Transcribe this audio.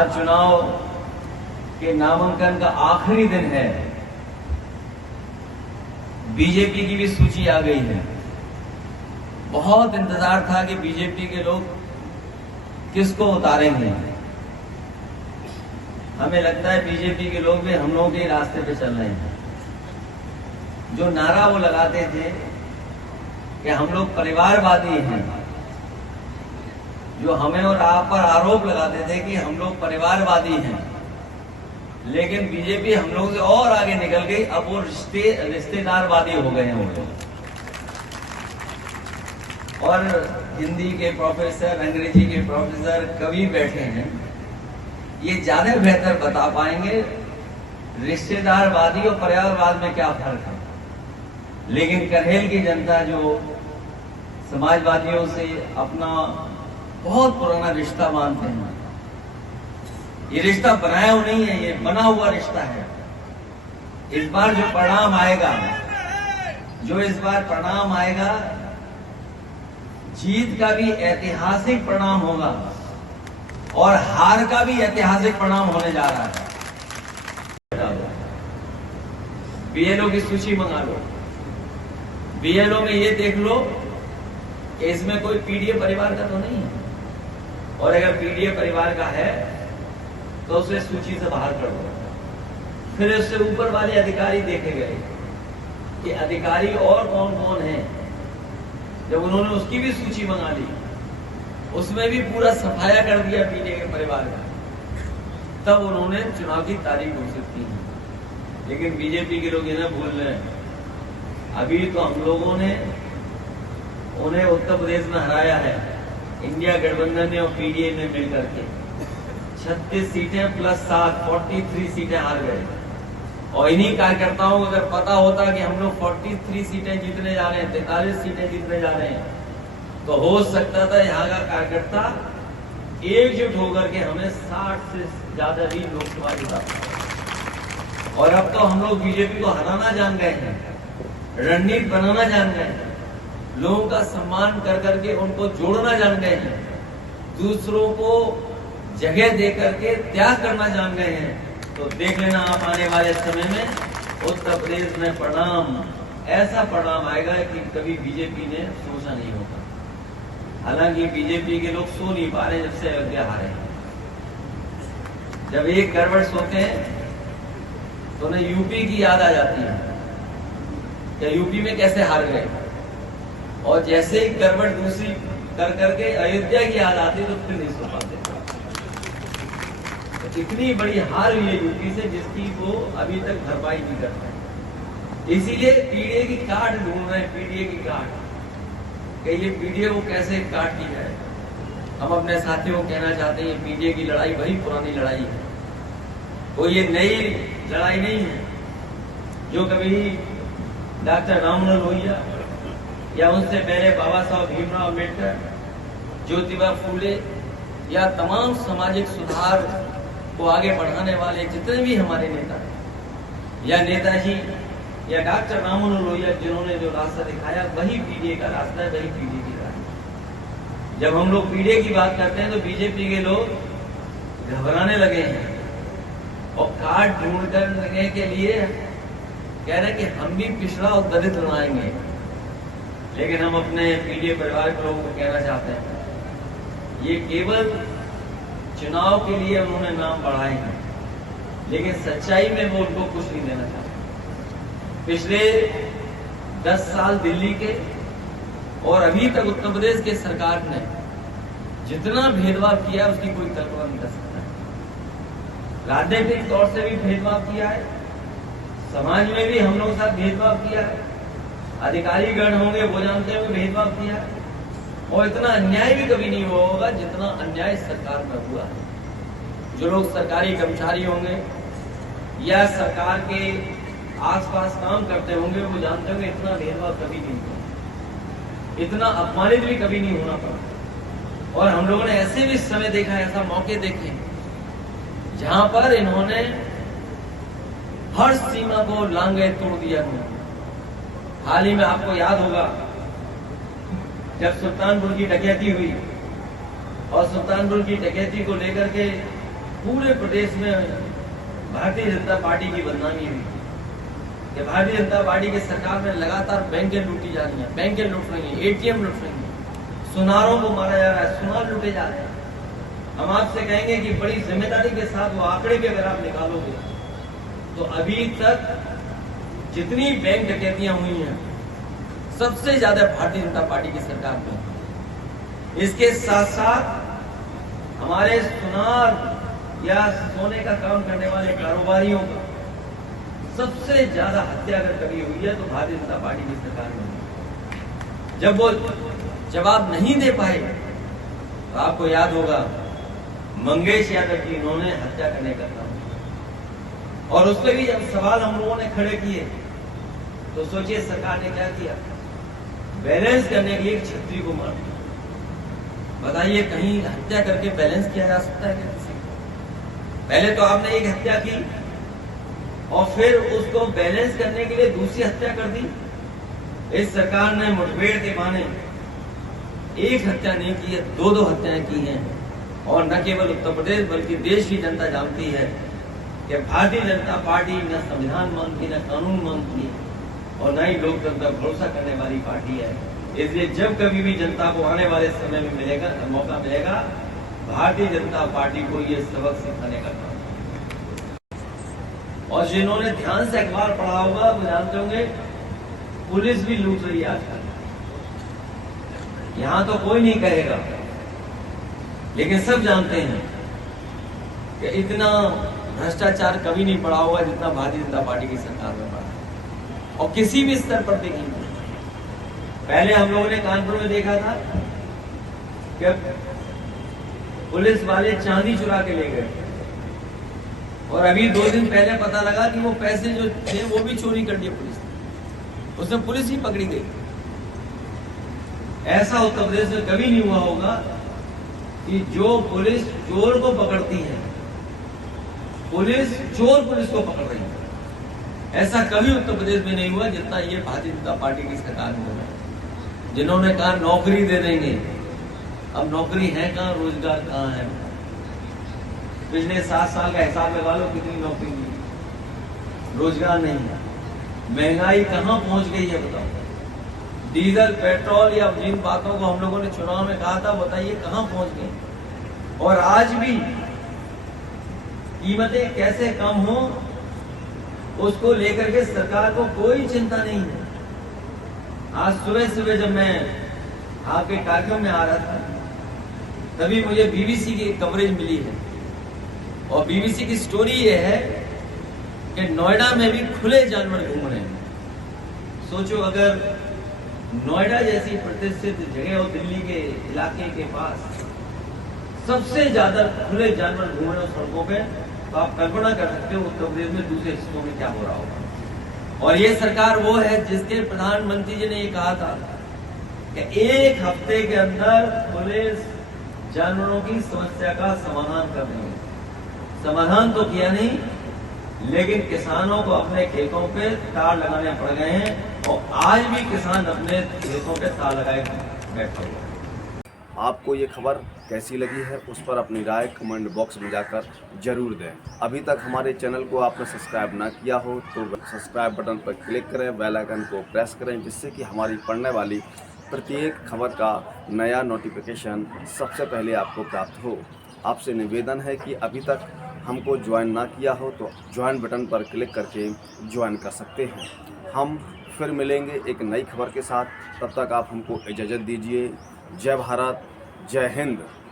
आज चुनाव के नामांकन का आखिरी दिन है। बीजेपी की भी सूची आ गई है। बहुत इंतजार था कि बीजेपी के लोग किसको उतारेंगे। हमें लगता है बीजेपी के लोग भी हम लोगों के रास्ते पे चल रहे हैं। जो नारा वो लगाते थे कि हम लोग परिवारवादी हैं, जो हमें और आप पर आरोप लगाते थे कि हम लोग परिवारवादी हैं, लेकिन बीजेपी हम लोगों से और आगे निकल गई। अब वो रिश्तेदारवादी हो गए हैं वो लोग। और हिंदी के प्रोफेसर, अंग्रेजी के प्रोफेसर, कवि बैठे हैं, ये ज्यादा बेहतर बता पाएंगे रिश्तेदारवादी और परिवारवाद में क्या फर्क है। लेकिन करहेल की जनता जो समाजवादियों से अपना बहुत पुराना रिश्ता मानते हैं, ये रिश्ता बनाया हुआ नहीं है, ये बना हुआ रिश्ता है। इस बार जो परिणाम आएगा, जीत का भी ऐतिहासिक परिणाम होगा और हार का भी ऐतिहासिक परिणाम होने जा रहा है। बीएलओ की सूची मंगा लो। बीएलओ में ये देख लो कि इसमें कोई पीडीए परिवार का तो नहीं है, और अगर पीडीए परिवार का है तो उसे सूची से बाहर कर दो। फिर उससे ऊपर वाले अधिकारी देखे गए कि अधिकारी और कौन कौन है। जब उन्होंने उसकी भी सूची मंगा ली, उसमें भी पूरा सफाया कर दिया पीडीए के परिवार का, तब उन्होंने चुनाव की तारीख घोषित की। लेकिन बीजेपी के लोग इन्हें भूल रहे हैं। अभी तो हम लोगों ने उन्हें उत्तर प्रदेश में हराया है, इंडिया गठबंधन ने और पीडीए ने मिलकर के 36 सीटें प्लस 7 43 सीटें हार गए। और इन्हीं कार्यकर्ताओं को अगर पता होता कि हम लोग 43 सीटें जीतने जा रहे हैं, 43 सीटें जीतने जा रहे हैं, तो हो सकता था यहाँ का कार्यकर्ता एकजुट होकर के हमें 60 से ज्यादा भी लोकसभा जिता। और अब तो हम लोग बीजेपी को हराना जान गए हैं, रणनीति बनाना जान गए हैं, लोगों का सम्मान कर करके उनको जोड़ना जान गए हैं, दूसरों को जगह दे करके त्याग करना जान गए हैं। तो देख लेना आप आने वाले समय में उत्तर प्रदेश में परिणाम, ऐसा परिणाम आएगा कि कभी बीजेपी ने सोचा नहीं होगा। हालांकि बीजेपी के लोग सो नहीं पा रहे जब से अयोध्या हारे। जब एक गड़बड़ सोते हैं तो उन्हें यूपी की याद आ जाती है कि यूपी में कैसे हार गए, और जैसे ही गड़बड़ दूसरी कर करके अयोध्या की याद आती तो फिर नहीं सो पाते। इतनी बड़ी हार हुई है यूपी से जिसकी वो अभी तक भरपाई नहीं कर पाए। इसीलिए पीडीए की काट ढूंढ रहे हैं, पीडीए की काट, कि ये पीडीए को कैसे काट की जाए। हम अपने साथियों को कहना चाहते हैं पीडीए की लड़ाई वही पुरानी लड़ाई है, कोई ये नई लड़ाई नहीं है जो कभी डॉक्टर राममनोहर लोहिया या उनसे पहले बाबा साहब भीमराव अम्बेडकर, ज्योतिबा फूले या तमाम सामाजिक सुधार को आगे बढ़ाने वाले जितने भी हमारे नेता हैं, या नेताजी या डॉक्टर राममनोहर लोहिया, जिन्होंने जो रास्ता दिखाया वही पीडीए का रास्ता है, वही पीडीए की रास्ता। जब हम लोग पीडीए की बात करते हैं तो बीजेपी के लोग घबराने लगे हैं और कार्ड ढूंढ करने के लिए कह रहे हैं कि हम भी पिछड़ा और दलित बनाएंगे। लेकिन हम अपने पीडीए परिवार के लोगों को कहना चाहते हैं ये केवल चुनाव के लिए उन्होंने नाम बढ़ाए हैं, लेकिन सच्चाई में वो उनको कुछ नहीं देना चाहते। पिछले 10 साल दिल्ली के और अभी तक उत्तर प्रदेश के सरकार ने जितना भेदभाव किया है उसकी कोई कल्पना नहीं कर सकता। राजनीतिक तौर से भी भेदभाव किया है, समाज में भी हम लोगों के साथ भेदभाव किया है, अधिकारी गण होंगे वो जानते होंगे भेदभाव किया है। और इतना अन्याय भी कभी नहीं हुआ होगा जितना अन्याय सरकार में हुआ है। जो लोग सरकारी कर्मचारी होंगे या सरकार के आसपास काम करते होंगे वो जानते होंगे इतना भेदभाव कभी नहीं हुआ, इतना अपमानित भी कभी नहीं होना पड़ा। और हम लोगों ने ऐसे भी समय देखा, ऐसा मौके देखे जहां पर इन्होंने हर सीमा को लांघे तोड़ दिया। हाल ही में आपको याद होगा जब सुल्तानपुर की डकैती हुई और सुल्तानपुर की डकैती को लेकर के पूरे प्रदेश में भारतीय जनता पार्टी की बदनामी हुई कि भारतीय जनता पार्टी की सरकार में लगातार बैंकें लूटी जा रही हैं, बैंकें लूट रही हैं, एटीएम लूट रही हैं, सुनारों को मारा जा रहा है, सुनार लूटे जा रहे हैं। हम आपसे कहेंगे कि बड़ी जिम्मेदारी के साथ वो आंकड़े भी अगर आप निकालोगे तो अभी तक जितनी बैंक डकैतियां हुई हैं सबसे ज्यादा भारतीय जनता पार्टी की सरकार में। इसके साथ साथ हमारे सुनार या सोने का काम करने वाले कारोबारियों का सबसे ज्यादा हत्या अगर कभी हुई है तो भारतीय जनता पार्टी की सरकार में। जब वो जवाब नहीं दे पाए तो आपको याद होगा मंगेश यादव जी इन्होंने हत्या करने का काम, और उस पर भी जब सवाल हम लोगों ने खड़े किए तो सोचिए सरकार ने क्या किया, बैलेंस करने के लिए एक छतरी को मार दिया। बताइए कहीं हत्या करके बैलेंस किया जा सकता है क्या किसी को? पहले तो आपने एक हत्या की और फिर उसको बैलेंस करने के लिए दूसरी हत्या कर दी। इस सरकार ने मुठभेड़ के बहाने एक हत्या नहीं की है, दो हत्याएं की हैं। और न केवल उत्तर प्रदेश बल्कि देश की जनता जानती है कि भारतीय जनता पार्टी न संविधान मानती, न कानून मानती और न ही लोकतंत्र पर भरोसा करने वाली पार्टी है। इसलिए जब कभी भी जनता को आने वाले समय में मौका मिलेगा, भारतीय जनता पार्टी को ये सबक सिखाने का काम। और जिन्होंने ध्यान से अखबार पढ़ा होगा वो जानते होंगे पुलिस भी लूट रही है आजकल। यहां तो कोई नहीं कहेगा, लेकिन सब जानते हैं कि इतना भ्रष्टाचार कभी नहीं पड़ा होगा जितना भारतीय जनता पार्टी की सरकार में पड़ा, और किसी भी स्तर पर देखेंगे। पहले हम लोगों ने कानपुर में देखा था कि पुलिस वाले चांदी चुरा के ले गए, और अभी 2 दिन पहले पता लगा कि वो पैसे जो थे वो भी चोरी कर दिए पुलिस ने, उसमें पुलिस ही पकड़ी गई। ऐसा उत्तर प्रदेश में कभी नहीं हुआ होगा कि जो पुलिस चोर को पकड़ती है, पुलिस चोर पुलिस को पकड़ रही है। ऐसा कभी उत्तर प्रदेश में नहीं हुआ जितना ये भारतीय जनता पार्टी की सरकार में हुआ। जिन्होंने कहा नौकरी दे देंगे, अब नौकरी है कहां, रोजगार कहां है? पिछले 7 साल का हिसाब लगा लो कितनी नौकरी मिली, रोजगार नहीं है। महंगाई कहां पहुंच गई है बताओ? डीजल पेट्रोल या जिन बातों को हम लोगों ने चुनाव में कहा था, बताइए कहां पहुंच गई? और आज भी कीमतें कैसे कम हो उसको लेकर के सरकार को कोई चिंता नहीं है। आज सुबह जब मैं आपके कार्यक्रम में आ रहा था तभी मुझे बीबीसी की कवरेज मिली है, और बीबीसी की स्टोरी ये है कि नोएडा में भी खुले जानवर घूम रहे हैं। सोचो अगर नोएडा जैसी प्रतिष्ठित जगह हो, दिल्ली के इलाके के पास सबसे ज्यादा खुले जानवर घूम रहे हो सड़कों पे, तो आप कल्पना कर सकते हो उत्तर प्रदेश में दूसरे हिस्सों में क्या हो रहा होगा। और ये सरकार वो है जिसके प्रधानमंत्री जी ने ये कहा था कि 1 हफ्ते के अंदर पुलिस जानवरों की समस्या का समाधान कर रही है। समाधान तो किया नहीं, लेकिन किसानों को अपने खेतों पे तार लगाने पड़ गए हैं, और आज भी किसान अपने खेतों पे तार लगाए बैठा हुआ है। आपको ये खबर कैसी लगी है उस पर अपनी राय कमेंट बॉक्स में जाकर जरूर दें। अभी तक हमारे चैनल को आपने सब्सक्राइब ना किया हो तो सब्सक्राइब बटन पर क्लिक करें, बेल आइकन को प्रेस करें, जिससे कि हमारी पढ़ने वाली प्रत्येक खबर का नया नोटिफिकेशन सबसे पहले आपको प्राप्त हो। आपसे निवेदन है कि अभी तक हमको ज्वाइन ना किया हो तो ज्वाइन बटन पर क्लिक करके ज्वाइन कर सकते हैं। हम फिर मिलेंगे एक नई खबर के साथ, तब तक आप हमको इजाज़त दीजिए। जय भारत, जय हिंद।